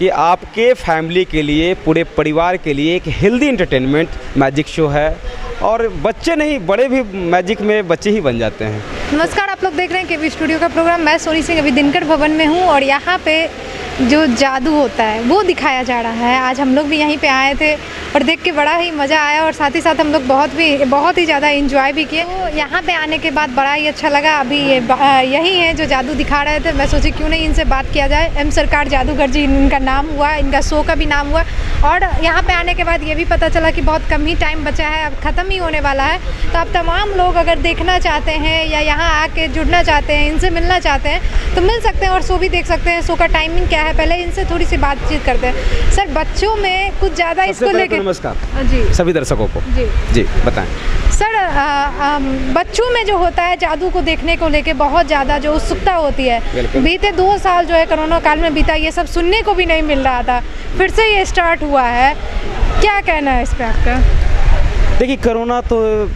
कि आपके फैमिली के लिए, पूरे परिवार के लिए एक हेल्दी एंटरटेनमेंट मैजिक शो है और बच्चे नहीं, बड़े भी मैजिक में बच्चे ही बन जाते हैं। नमस्कार, आप लोग देख रहे हैं केवी स्टूडियो का प्रोग्राम। मैं सोनी सिंह अभी दिनकर भवन में हूँ और यहाँ पे जो जादू होता है वो दिखाया जा रहा है। आज हम लोग भी यहीं पे आए थे और देख के बड़ा ही मज़ा आया और साथ ही साथ हम लोग बहुत ही ज़्यादा एंजॉय भी किए। तो यहाँ पे आने के बाद बड़ा ही अच्छा लगा। अभी यही है जो जादू दिखा रहे थे। मैं सोची क्यों नहीं इनसे बात किया जाए। एम सरकार जादूगर जी इनका नाम हुआ, इनका शो का भी नाम हुआ और यहाँ पे आने के बाद ये भी पता चला कि बहुत कम ही टाइम बचा है, अब ख़त्म ही होने वाला है। तो अब तमाम लोग अगर देखना चाहते हैं या यहाँ आके जुड़ना चाहते हैं, इनसे मिलना चाहते हैं तो मिल सकते हैं और शो भी देख सकते हैं। शो का टाइमिंग क्या है पहले इनसे थोड़ी सी बातचीत करते हैं। सर, बच्चों में कुछ ज़्यादा इसको लेके नमस्कार जी सभी दर्शकों को। जी बताएं सर। बच्चों में जो होता है जादू को देखने को लेके बहुत ज़्यादा जो उत्सुकता होती है। बीते 2 साल जो है कोरोना काल में बीता, ये सब सुनने को भी नहीं मिल रहा था, फिर से ये स्टार्ट हुआ है। क्या कहना है इस पर आपका? देखिए, कोरोना तो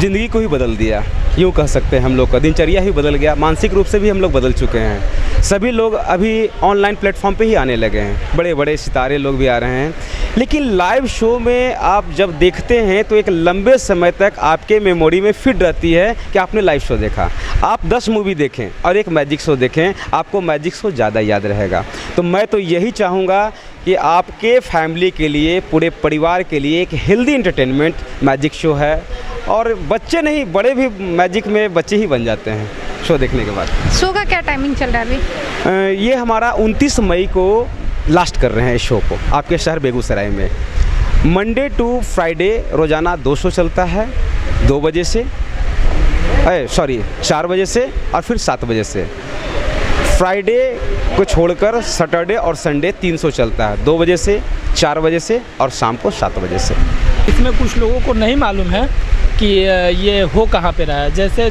ज़िंदगी को ही बदल दिया, यूँ कह सकते हैं। हम लोग का दिनचर्या ही बदल गया, मानसिक रूप से भी हम लोग बदल चुके हैं। सभी लोग अभी ऑनलाइन प्लेटफॉर्म पे ही आने लगे हैं, बड़े बड़े सितारे लोग भी आ रहे हैं। लेकिन लाइव शो में आप जब देखते हैं तो एक लंबे समय तक आपके मेमोरी में फिट रहती है कि आपने लाइव शो देखा। आप 10 मूवी देखें और एक मैजिक शो देखें, आपको मैजिक शो ज़्यादा याद रहेगा। तो मैं तो यही चाहूँगा कि आपके फैमिली के लिए, पूरे परिवार के लिए एक हेल्दी एंटरटेनमेंट मैजिक शो है और बच्चे नहीं, बड़े भी मैजिक में बच्चे ही बन जाते हैं शो देखने के बाद। शो का क्या टाइमिंग चल रहा है अभी? ये हमारा 29 मई को लास्ट कर रहे हैं इस शो को, आपके शहर बेगूसराय में। मंडे टू फ्राइडे रोज़ाना 2 शो चलता है, 2 बजे से 4 बजे से और फिर 7 बजे से। फ्राइडे को छोड़कर सैटरडे और संडे 3 शो चलता है, 2 बजे से, 4 बजे से और शाम को 7 बजे से। इसमें कुछ लोगों को नहीं मालूम है कि ये हो कहाँ पे रहा है। जैसे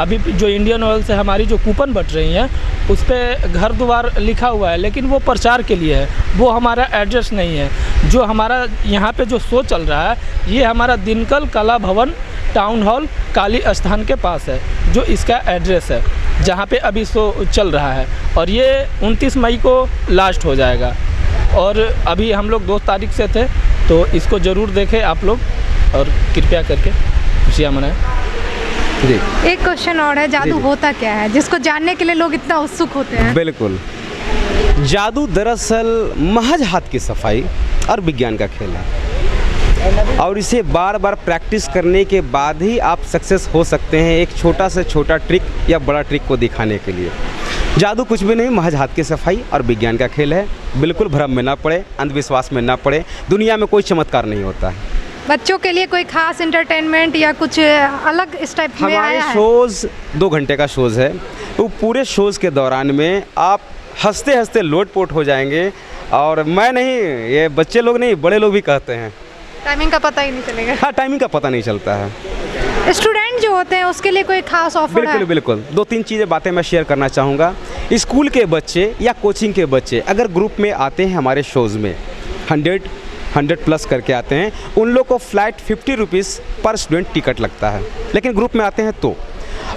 अभी जो इंडियन ऑयल से हमारी जो कूपन बट रही हैं उस पर घर द्वार लिखा हुआ है, लेकिन वो प्रचार के लिए है, वो हमारा एड्रेस नहीं है। जो हमारा यहाँ पे जो शो चल रहा है ये हमारा दिनकर कला भवन टाउन हॉल काली स्थान के पास है, जो इसका एड्रेस है जहाँ पे अभी शो चल रहा है। और ये 29 मई को लास्ट हो जाएगा और अभी हम लोग 2 तारीख से थे, तो इसको ज़रूर देखें आप लोग और कृपया करके खुशियाँ मनाएं। जी, एक क्वेश्चन और है, जादू होता क्या है जिसको जानने के लिए लोग इतना उत्सुक होते हैं? बिल्कुल, जादू दरअसल महज हाथ की सफाई और विज्ञान का खेल है और इसे बार बार प्रैक्टिस करने के बाद ही आप सक्सेस हो सकते हैं एक छोटा से छोटा ट्रिक या बड़ा ट्रिक को दिखाने के लिए। जादू कुछ भी नहीं, महज हाथ की सफाई और विज्ञान का खेल है। बिल्कुल भ्रम में ना पड़े, अंधविश्वास में ना पड़े। दुनिया में कोई चमत्कार नहीं होता है। बच्चों के लिए कोई खास एंटरटेनमेंट या कुछ अलग इस टाइप में हमारे आया है? शोज़ 2 घंटे का शोज़ है। वो पूरे शोज़ के दौरान में आप हंसते हंसते लोटपोट हो जाएंगे और मैं नहीं, ये बच्चे लोग नहीं, बड़े लोग भी कहते हैं। टाइमिंग का पता ही नहीं चलेगा। हाँ, टाइमिंग का पता नहीं चलता है। स्टूडेंट जो होते हैं उसके लिए कोई खास ऑफर है? बिल्कुल बिल्कुल, 2-3 चीज़ें बातें मैं शेयर करना चाहूँगा। स्कूल के बच्चे या कोचिंग के बच्चे अगर ग्रुप में आते हैं हमारे शोज़ में, 100 प्लस करके आते हैं, उन लोग को फ्लैट 50 रुपीज़ पर स्टूडेंट टिकट लगता है। लेकिन ग्रुप में आते हैं तो,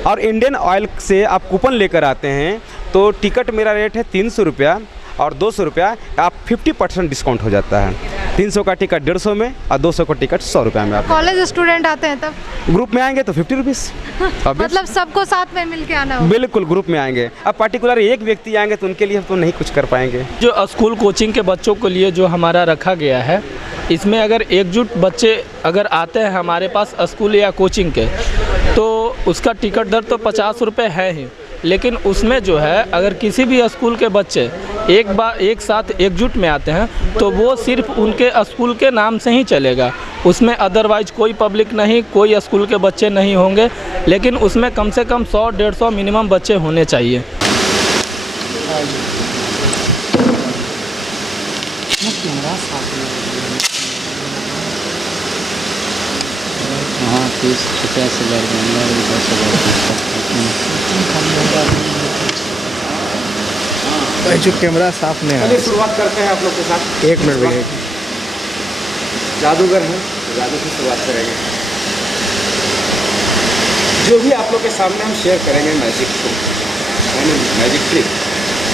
और इंडियन ऑयल से आप कूपन लेकर आते हैं तो टिकट मेरा रेट है 300 रुपया और 200 रुपया, आप 50% डिस्काउंट हो जाता है। 300 का टिकट 150 में और 200 का टिकट 100 रुपये में। आप कॉलेज स्टूडेंट आते हैं तब ग्रुप में आएंगे तो 50 रुपीज़। मतलब सबको साथ में मिल के आना होगा? बिल्कुल, ग्रुप में आएंगे। अब पर्टिकुलर एक व्यक्ति आएंगे तो उनके लिए हम तो नहीं कुछ कर पाएंगे। जो स्कूल कोचिंग के बच्चों के लिए जो हमारा रखा गया है, इसमें अगर एकजुट बच्चे अगर आते हैं हमारे पास स्कूल या कोचिंग के, तो उसका टिकट दर तो 50 रुपये है ही। लेकिन उसमें जो है अगर किसी भी स्कूल के बच्चे एक साथ एकजुट में आते हैं तो वो सिर्फ उनके स्कूल के नाम से ही चलेगा। उसमें अदरवाइज कोई पब्लिक नहीं, कोई स्कूल के बच्चे नहीं होंगे। लेकिन उसमें कम से कम 100-150 मिनिमम बच्चे होने चाहिए। हाँ, 30 से भाई जो कैमरा साफ नहीं है। चलिए शुरुआत करते हैं आप लोग के साथ। 1 मिनट भी जादूगर हैं, जादू से शुरुआत करेंगे। जो भी आप लोग के सामने हम शेयर करेंगे मैजिक शो, मैजिक ट्रिक,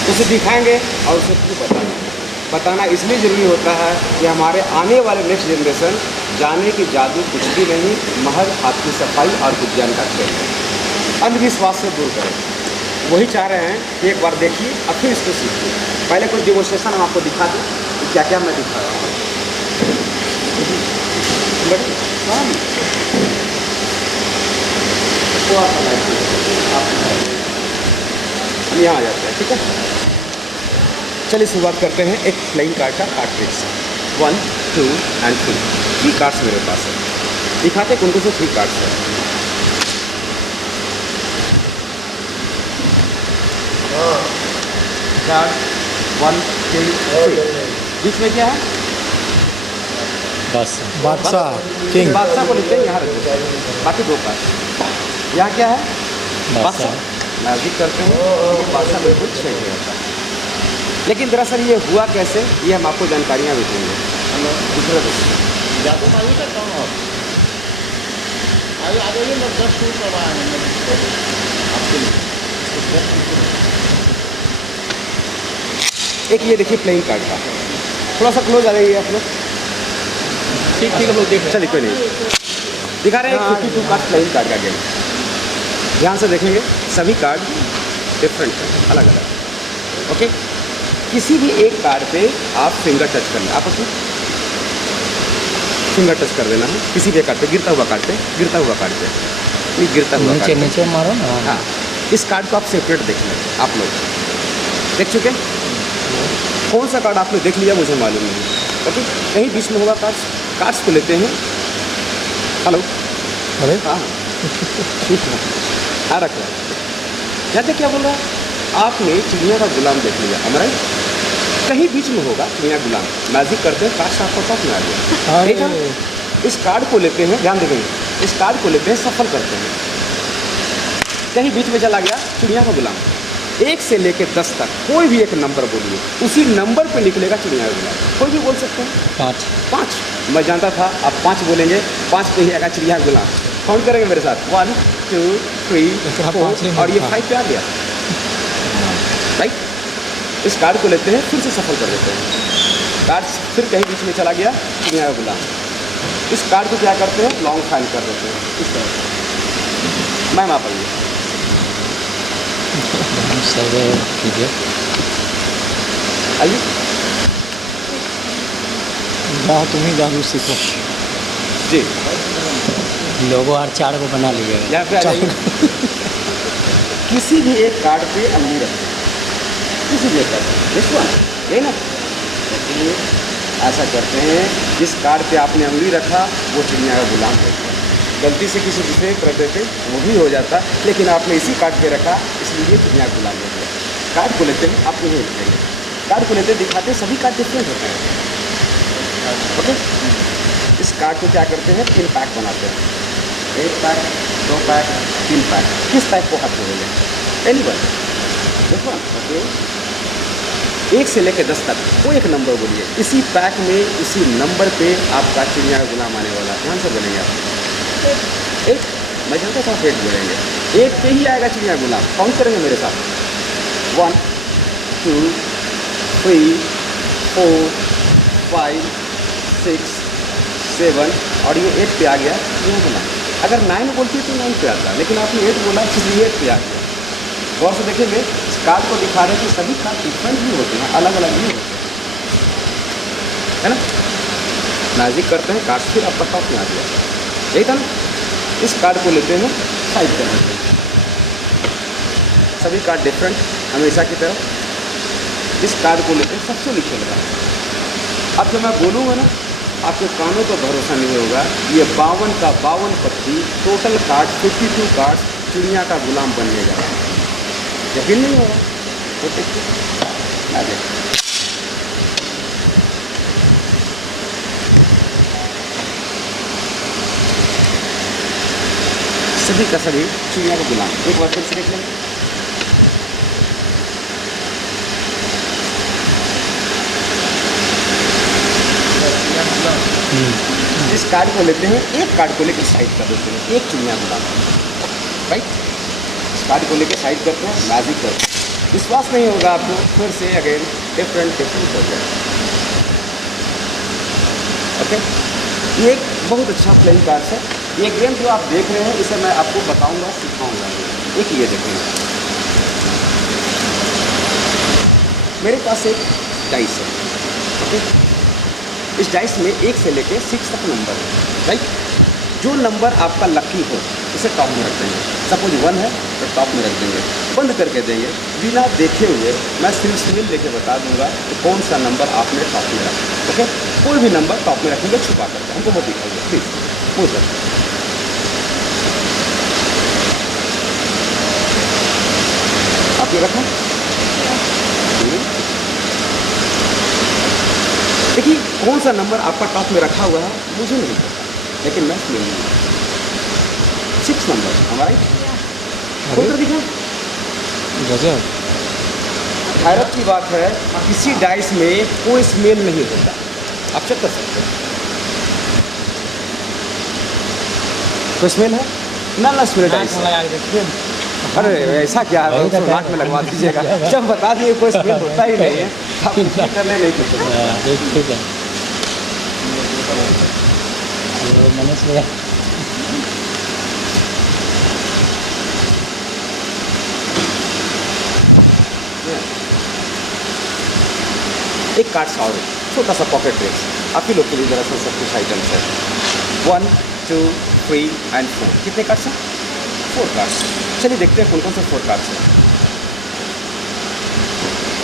उसे दिखाएंगे और उसे खुद बताएंगे। बताना इसलिए ज़रूरी होता है कि हमारे आने वाले नेक्स्ट जनरेशन जाने कि जादू कुछ भी नहीं, महज हाथ की सफाई और विज्ञान का खेल है। अंधविश्वास से दूर करें, वही चाह रहे हैं कि एक बार देखिए और फिर इसको सीखिए। पहले कुछ डेमोन्स्ट्रेशन हम आपको दिखा दें कि क्या क्या मैं दिखा रहा हूँ। हम यहाँ आ जाते हैं, ठीक है। चलिए शुरुआत करते हैं एक फ्लाइंग कार्ड का कार्ड ट्रिक से। 1, 2 एंड 3 कार्ड्स मेरे पास है, दिखाते कौन कौन से 3 कार्ड्स है। कार्ड 1, 2, 3, बीच में क्या है? बादशाह किंग। बादशाह को लिखते हैं यहाँ रख देते हैं, बाकी 2 कार्ड। यहाँ क्या है? बादशाह। मैजिक करते हैं तो बादशाह बिल्कुल छेड़ नहीं होता। लेकिन दरअसल ये हुआ कैसे, ये हम आपको जानकारियाँ भी देंगे। दूसरा जादू मालूम है कौन और आ जाइए, मैं 10 टूर करवाया हूँ आपके लिए। एक ये देखिए प्लेइंग कार्ड का, थोड़ा सा क्लोज आ जाइए आप लोग। ठीक ठीक, हम लोग देख चलिए कोई नहीं, दिखा रहे हैं 52 कार्ड प्लेइंग कार्ड का गेम। ध्यान से देखेंगे, सभी कार्ड डिफरेंट है, अलग अलग। ओके, किसी भी एक कार्ड पे आप फिंगर टच करना, आप अपनी फिंगर टच कर देना है किसी भी कार्ड पे, गिरता हुआ कार्ड पे, गिरता हुआ कार्ड पे, ये गिरता हुआ नीचे कार्ड पे। नीचे मारो ना। हाँ, इस कार्ड को आप सेपरेट देख लें। आप लोग देख चुके हैं? कौन सा कार्ड आपने देख लिया मुझे मालूम नहीं। ओके, कहीं बीच में होगा कार्ड्स। कार्ड्स को लेते हैं। हेलो, अरे हाँ ठीक है, हाँ रख रहा है। यहाँ तक क्या बोल रहा है? आपने चिड़िया का गुलाम देख लिया, हमारा कहीं बीच में होगा चिड़िया गुलाम। मैजिक करते हैं, कार्ड आपको टॉप में आ गया। ठीक है, इस कार्ड को लेते हैं, ध्यान देंगे, इस कार्ड को लेते हैं, सफल करते हैं, कहीं बीच में चला गया चिड़िया का गुलाम। 1 से लेकर 10 तक कोई भी एक नंबर बोलिए, उसी नंबर पे निकलेगा चिड़िया का गुलाम। कोई भी बोल सकते हैं। 5 मैं जानता था आप 5 बोलेंगे, 5 पे ही आएगा चिड़िया का गुलाम। काउंट करेंगे मेरे साथ, 1, 2, 3, 4 और ये 5 पे आ गया। राइट, इस कार्ड को लेते हैं, फिर से सफल कर देते हैं। कार्ड फिर कहीं बीच में चला गया चिड़िया का गुलाम। इस कार्ड को क्या करते हैं? लॉन्ग फाइन कर देते हैं इस तरह से। मैम आप आइए। कीजिए, आइए, जाओ तुम ही जादू सीखो। जी लोगो और 4 को बना लिए। यहाँ पे आ जाइए। किसी भी एक कार्ड पे अंगली रखें, किसी भी एक कार्ड पे, दिस वन, यही ना। देखिए ऐसा करते हैं, जिस कार्ड पे आपने अंगली रखा वो चिड़िया का गुलाम हो गया। गलती से किसी दूसरे कर देते वो भी हो जाता, लेकिन आपने इसी कार्ड पे रखा इसलिए चिड़िया का गुलाम हो गया। कार्ड को लेते हैं, आप नहीं लिखेंगे, कार्ड को लेते दिखाते हैं, सभी कार्ड डिफरेंट होते हैं। ओके, इस कार्ड को क्या करते हैं? 3 पैक बनाते हैं। 1 पैक, 2 पैक, 3 पैक। किस पैक को हाथ में लेंगे? Anyone, this one. ओके, 1 से लेकर 10 तक कोई एक नंबर बोलिए, इसी पैक में उसी नंबर पे आपका चिड़िया का गुलाम आने वाला। ध्यान से बोलेंगे आप। 1, मैं जानता था 1 बोलेंगे, 1 पे ही आएगा चिड़िया गुलाम। काउंट करेंगे मेरे साथ, 1, 2, 3, 4, 5, 6, 7 और ये 8 पे आ गया चिड़िया गुलाम। अगर 9 बोलती तो 9 पे आता, लेकिन आपने 8 बोला इसलिए 8 पे आ गया। गौर से देखेंगे, इस कार्ड को दिखा रहे हैं कि सभी कार्ड डिफरेंट भी होते हैं, अलग अलग भी होते हैं, है ना। मैजिक करते हैं, कार्ड फिर आपका टॉप में आ गया, यही था ना। इस कार्ड को लेते हैं, साइड कर देते हैं, सभी कार्ड डिफरेंट हमेशा की तरह। इस कार्ड को लेते हैं, सबसे नीचे लगा। अब जब मैं बोलूँगा ना, आपके कानों पर भरोसा नहीं होगा। ये 52 का 52 पत्ती, टोटल कार्ड 52 कार्ड चिड़िया का गुलाम बनने जा रहा है। यकीन नहीं होगा तो देखिए, आगे सभी का सभी चिड़िया का गुलाम। एक बार फिर से देख लेंगे। इस कार्ड को लेते हैं, एक कार्ड को लेकर साइड कर देते हैं, एक चिड़िया गुलाम। राइट, इस कार्ड को लेकर साइड करते हैं, मैजिक करते हैं। विश्वास नहीं होगा आपको, फिर से अगेन डिफरेंट हो जाए। ओके, ये एक बहुत अच्छा प्लेइंग कार्ड्स है। ये गेम जो आप देख रहे हैं इसे मैं आपको बताऊंगा, सिखाऊंगा। एक ये देखें, मेरे पास एक डाइस है, ओके। इस डाइस में 1 से लेके 6 तक नंबर है, राइट। जो नंबर आपका लकी हो उसे टॉप में रख देंगे। सपोज 1 है तो टॉप में रख देंगे, बंद करके देंगे बिना देखे हुए। मैं सिर्फ सिविल लेके बता दूंगा कि कौन सा नंबर आपने टॉप में रखा, ओके। कोई भी नंबर टॉप में रखेंगे छुपा करके, हमको बहुत दिखाइए प्लीज़, मुझे आपने रखा। देखिए कौन सा नंबर आपका टॉप में रखा हुआ है मुझे नहीं पता, लेकिन मैं इसमें 6 नंबर हमारा खोल कर दिखा। गजब। हैरत की बात है, किसी डाइस में कोई स्मेल नहीं होता, आप चेक कर सकते हैं। कोई स्मेल है ना स्मेल डाइस। अरे ऐसा क्या है, उसको नाक में लगवा दीजिएगा। जब बता दिए कोई स्मेल होता ही नहीं है, आप करने नहीं कुछ। ठीक है, मैंने सुना। एक कार्ड्स और छोटा सा पॉकेट ट्रिक्स आप ही लोग के लिए दरअसल सब कुछ आइटम्स है। 1, 2, 3 एंड 4 कितने कार्ड्स हैं? 4 कार्ड्स। चलिए देखते हैं कौन कौन से 4 कार्ड्स हैं।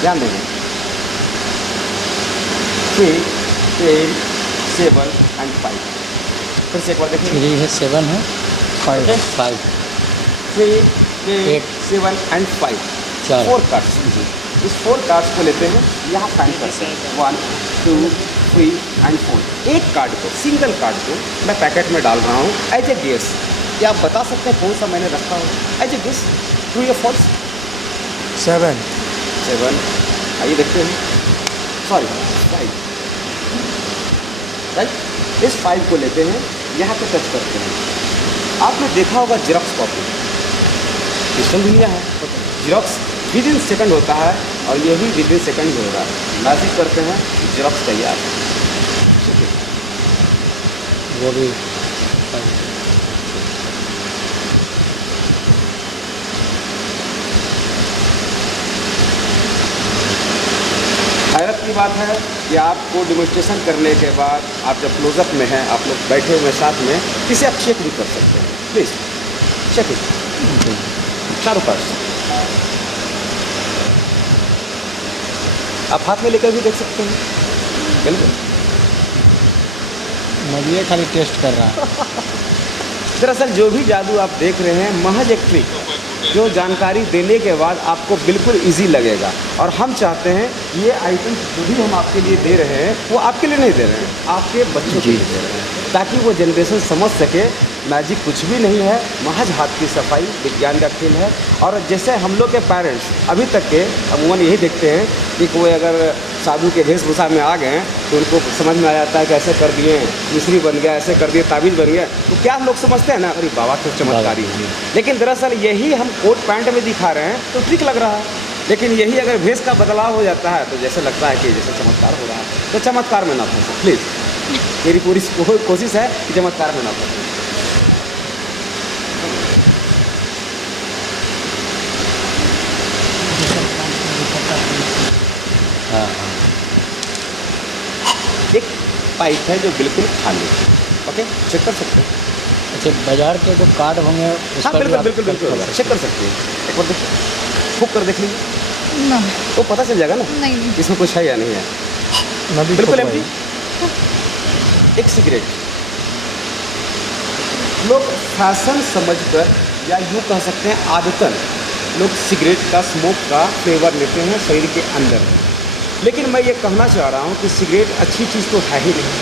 ध्यान देंगे 3, 8, 7 एंड 5। फिर से एक बार देखिए 3 है, 7 है, 5 है, 5 3, 8, 7 एंड 5 4 4 कार्ड्स। इस 4 कार्ड्स को लेते हैं, यहाँ फाइंड करते हैं 1, 2, 3 एंड 4। एक कार्ड को, सिंगल कार्ड को मैं पैकेट में डाल रहा हूँ एज ए गेस। क्या आप बता सकते हैं कौन सा मैंने रखा हो एज ए गेस? ट्रू या फॉल्स? 7 आइए देखते हैं। Sorry 5, right. इस 5 को लेते हैं, यहाँ पे टच करते हैं। आपने देखा होगा जेरॉक्स कॉपी, डिजिटल दुनिया है, जेरॉक्स विद इन सेकंड होता है और ये भी विद इन सेकंड ही होगा। मैजिक करते हैं, जेरॉक्स तैयार है। ठीक है, वो भी हैरत की बात है कि आपको डेमोन्स्ट्रेशन करने के बाद आप जब क्लोजअप में हैं, आप लोग बैठे हुए साथ में, इसे आप चेक भी कर सकते हैं। प्लीज़ चेक इट, चारों पास आप हाथ में लेकर भी देख सकते हैं। बिल्कुल, मैं भी ये खाली टेस्ट कर रहा हूँ। दरअसल जो भी जादू आप देख रहे हैं महज एक ट्रिक, जो जानकारी देने के बाद आपको बिल्कुल इजी लगेगा। और हम चाहते हैं ये आइटम जो भी हम आपके लिए दे रहे हैं वो आपके लिए नहीं दे रहे हैं, आपके बच्चों के लिए दे रहे हैं, ताकि वो जनरेशन समझ सके मैजिक कुछ भी नहीं है, महज हाथ की सफाई विज्ञान का खेल है। और जैसे हम लोग के पेरेंट्स अभी तक के अमूमन यही देखते हैं कि कोई अगर साधु के वेशभूषा में आ गए तो उनको समझ में आ जाता है कि ऐसे कर दिए मिश्री बन गया, ऐसे कर दिए ताबीज़ बन गया, तो क्या लोग समझते हैं ना, अरे बाबा तो चमत्कारी है। लेकिन दरअसल यही हम कोट पैंट में दिखा रहे हैं तो ठीक लग रहा है, लेकिन यही अगर भेष का बदलाव हो जाता है तो जैसे लगता है कि जैसे चमत्कार हो रहा है। तो चमत्कार में ना फंसे प्लीज़, मेरी पूरी कोशिश है कि चमत्कार में ना फंसे। हाँ, एक पाइप है जो बिल्कुल खाली है, ओके, चेक कर सकते हैं। अच्छा, बाजार के जो कार्ड होंगे उस हाँ पर भी बिल्कुल आप बिल्कुल check बिल्कुल कर चेक कर सकते हैं। एक बार देखिए, हुक कर देख लीजिए ना तो पता चल जाएगा ना नहीं इसमें कुछ है या नहीं है। सकते। बिल्कुल एम्प्टी। एक सिगरेट, लोग फैशन समझकर या यूँ कह सकते हैं आदतन लोग सिगरेट का, स्मोक का फ्लेवर लेते हैं शरीर के अंदर में। लेकिन मैं ये कहना चाह रहा हूँ कि सिगरेट अच्छी चीज़ तो है ही नहीं।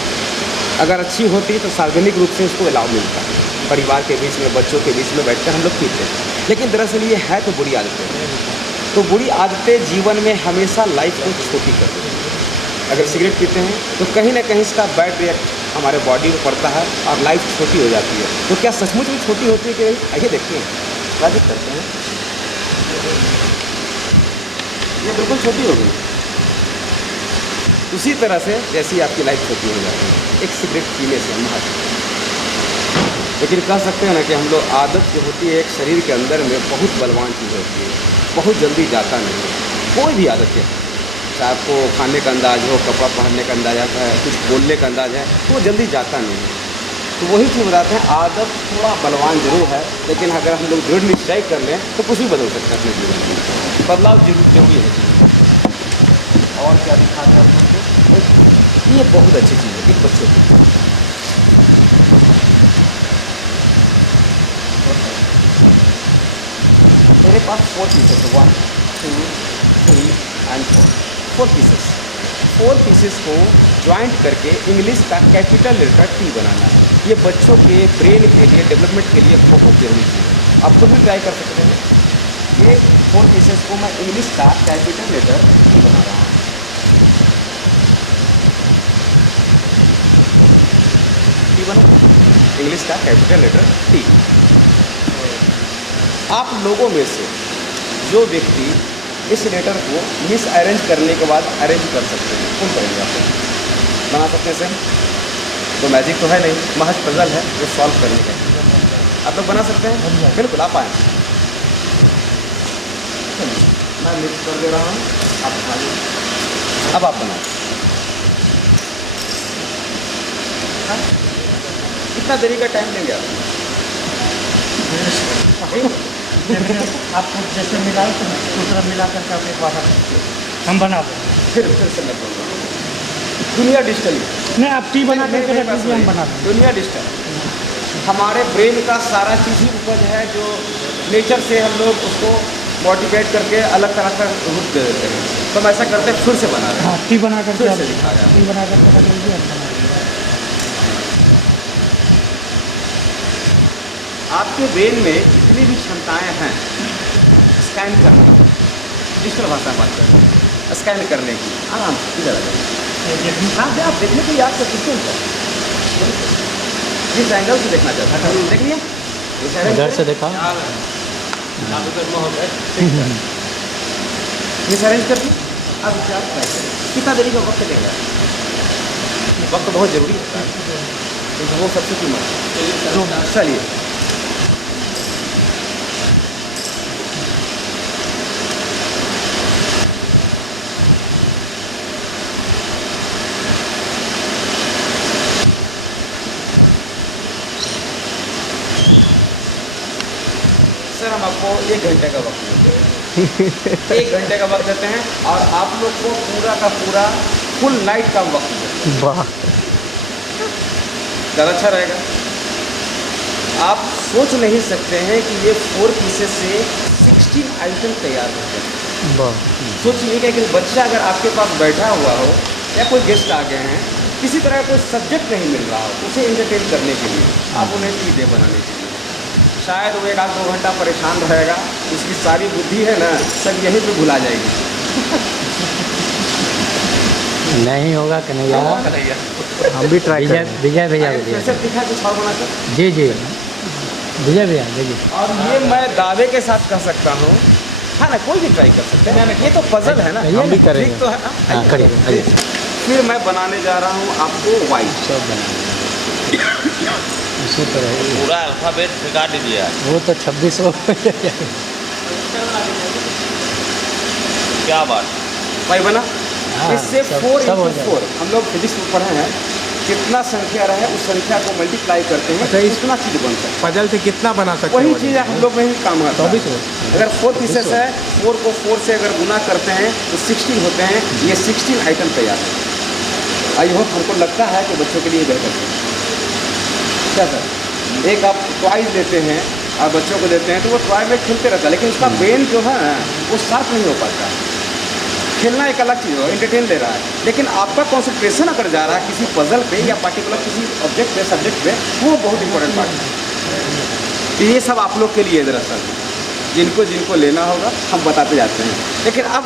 अगर अच्छी होती तो सार्वजनिक रूप से उसको अलाउ मिलता, परिवार के बीच में, बच्चों के बीच में बैठकर हम लोग पीते हैं। लेकिन दरअसल ये है तो बुरी आदतें, तो बुरी आदतें जीवन में हमेशा लाइफ को छोटी कर देती हैं। अगर सिगरेट पीते हैं तो कहीं ना कहीं इसका बैड रिएक्ट हमारे बॉडी में पड़ता है और लाइफ छोटी हो जाती है। तो क्या सचमुच में छोटी होती है कि नहीं? आइए देखते हैं, राजित करते हैं। ये बिल्कुल छोटी हो गई। उसी तरह से जैसी आपकी लाइफ छोटी हो जाती है, एक सिगरेट पीने से महज। लेकिन कह सकते हैं ना कि हम लोग आदत जो होती है एक शरीर के अंदर में बहुत बलवान चीज़ होती है, बहुत जल्दी जाता नहीं है। कोई भी आदत है, चाहे आपको खाने का अंदाज़ हो, कपड़ा पहनने का अंदाज़ आता है, कुछ बोलने का अंदाज़ है, तो वो जल्दी जाता नहीं है। तो वही चीज़ बताते हैं, आदत थोड़ा बलवान जरूर है, लेकिन अगर हम लोग दृढ़ निश्चय कर लें तो कुछ भी बदल सकते हैं अपने जीवन में। बदलाव जरूरी है जीवन में। और क्या दिखा रहे हैं आप लोग को? ये बहुत अच्छी चीज़ है एक बच्चों की। मेरे पास 4 पीसेस है, 1 2 3 एंड 4 पीसेस। 4 पीसेस को ज्वाइंट करके इंग्लिश का कैपिटल लेटर टी बनाना है। ये बच्चों के ब्रेन के लिए, डेवलपमेंट के लिए बहुत जरूरी चीज़ है। आप खुद भी ट्राई कर सकते हैं। ये 4 पीसेस को मैं इंग्लिश का कैपिटल लेटर टी बना रहा हूँ। टी बनो, इंग्लिश का कैपिटल लेटर टी। आप लोगों में से जो व्यक्ति इस लेटर को मिस अरेंज करने के बाद अरेंज कर सकते हैं, कौन करेंगे? आप बना सकते हैं सर? तो मैजिक तो है नहीं, महज पजल है जो सॉल्व करने का। आप लोग बना सकते हैं? बिल्कुल, आप आए। मैं मिक्स कर दे रहा हूँ, आप बना लीजिए। अब आप बनाओ। कितना देरी का टाइम लेंगे आप? आपको जैसे मिलाओ तो दूसरा मिला करके आप एक बार हम बना देंगे। फिर से मैं बोल रहा हूँ, दुनिया डिजिटल नहीं, आप टी बना करके रख दीजिए, हम बना देंगे। दुनिया डिजिटल हमारे ब्रेन का सारा चीज़ ही उपज है, जो नेचर से हम लोग उसको मोटिवेट करके अलग तरह का रूप दे देते हैं। तो हम ऐसा करते हैं, फिर से बना रहे हैं। हाँ, टी बना करके फिर आप से दिखा रहे हैं। टी बना करके रख दीजिए, हम बना देंगे। आपके ब्रेन में जितनी भी क्षमताएं हैं स्कैन करने की, डिजिटल भाषा में बात करें, स्कैन करने की, आराम से इधर आ जाइए। आप देखने के लिए आपका कितने जिस एंगल से देखना चाहते हैं देख लिया, इधर से देखा। मिस अरेंज कर दी। अब क्या कितना देरी का वक्त लगेगा? वक्त बहुत जरूरी होता है, तो वो सबसे कीमत। चलिए, सर हम आपको 1 घंटे का वक्त देते हैं। 1 घंटे का वक्त देते हैं और आप लोग को पूरा का पूरा फुल नाइट का वक्त देते हैं। वाह, ज़्यादा अच्छा रहेगा। आप सोच नहीं सकते हैं कि ये 4 पीसेस से 16 आइटम तैयार होते हैं। वाह। सोचिए कि एक बच्चा अगर आपके पास बैठा हुआ हो या कोई गेस्ट आ गए हैं, किसी तरह का कोई सब्जेक्ट नहीं मिल रहा हो, उसे एंटरटेन करने के लिए आप उन्हें चीज़ें बनाने के लिए, शायद वो 1-2 घंटा परेशान रहेगा, उसकी सारी बुद्धि है ना सब यहीं पे भुला जाएगी। नहीं होगा कन्हैया, हम भी ट्राई विजय विजय भैया कैसे दिखा कुछ और बनाकर। जी जी, विजय भैया देखिए। और ये मैं दावे के साथ कह सकता हूँ, हाँ ना, कोई भी ट्राई कर सकते हैं। ये तो पजल है ना, हम भी करेंगे। ठीक तो है ना? हाँ, करिए। फिर मैं बनाने जा रहा हूँ आपको वाइट। सब बना इसी तरह पूरा अल्फाबेट सिखा दीजिए आप। वो तो 26 हो क्या बात। भाई बना। हाँ, इससे सब 4 हो into जाएगा। 4 हम लोग फिजिक्स में पढ़े हैं, कितना संख्या रहे उस संख्या को मल्टीप्लाई करते हैं, अच्छा, इतना चीज़ बनता है। पजल से कितना बना सकते वही हैं? चीज़ हम लोग में ही काम आता है। 24 अगर 4 पीसेस है, 4 को 4 से अगर गुना करते हैं तो 16 होते हैं। ये 16 आइटम तैयार है। आई होप हमको लगता है कि बच्चों के लिए बेहतर है। क्या सर, एक आप टॉयज लेते हैं और बच्चों को देते हैं तो वो टॉय में खेलते रहता है, लेकिन उसका ब्रेन जो है वो शार्प नहीं हो पाता। खेलना एक अलग चीज़ हो, एंटरटेन ले रहा है, लेकिन आपका कॉन्सेंट्रेशन अगर जा रहा है किसी पजल पे या पर्टिकुलर किसी ऑब्जेक्ट पे, सब्जेक्ट पे, वो बहुत इंपॉर्टेंट पार्ट है। तो ये सब आप लोग के लिए दरअसल जिनको जिनको लेना होगा हम बताते जाते हैं, लेकिन अब